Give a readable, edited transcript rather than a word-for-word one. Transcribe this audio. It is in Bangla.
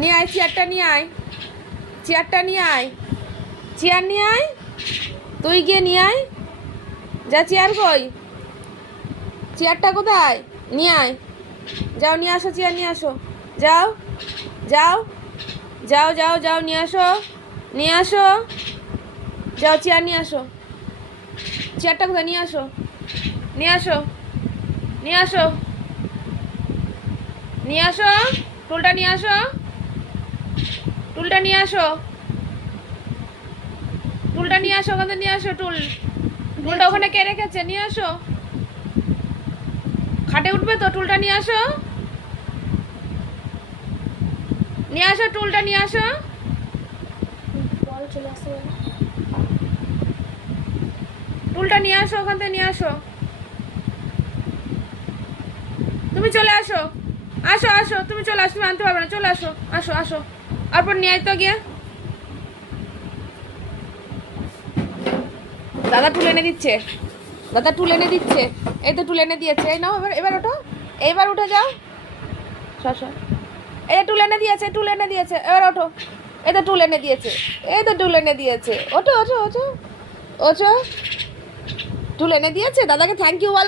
নিয়ে আয় চেয়ারটা নিয়ে আয়, চেয়ারটা নিয়ে আয়, চেয়ার নিয়ে আয়, তুই গিয়ে নিয়ে আয়। যা, চেয়ার কই, চেয়ারটা কোথায়, নিয়ে আয়, যাও নিয়ে আসো, চেয়ার নিয়ে আসো, যাও যাও যাও যাও যাও নিয়ে আসো, নিয়ে আসো, যাও চেয়ার নিয়ে আসো, চেয়ারটা কোথায়, নিয়ে আসো, নিয়ে আসো, নিয়ে আসো, নিয়ে আসো, টুলটা নিয়ে আসো, টুলটা নিয়ে আসো, টুলটা নিয়ে আসো, ওখানে নিয়ে আসো, টুলটা ওখানে কে রেখেছে, নিয়ে আসো, খাটে উঠবে তো, টুলটা নিয়ে আসো, নিয়ে আসো, টুলটা নিয়ে আসো, টুলটা নিয়ে আসো, ওখান থেকে নিয়ে আসো, তুমি চলে আসো, আসো আসো, তুমি চলে আসো, তুমি আনতে পারবে না, চলে আসো, আসো আসো, তারপর নিয়ে আয় তো গিয়ে। দাদা টুল এনে দিচ্ছে, দাদা টুল এনে দিচ্ছে, এই তো টুল এনে দিয়েছে, এই নাও, এবার এবার ওঠো, এইবার উঠে যাও, শশা, এই টুল এনে দিয়েছে, টুল এনে দিয়েছে, এবার ওঠো, এই তো টুল এনে দিয়েছে, এই তো টুল এনে দিয়েছে, ওঠো ওঠো ওঠো ওঠো, টুল এনে দিয়েছে, দাদাকে থ্যাংক ইউ বল।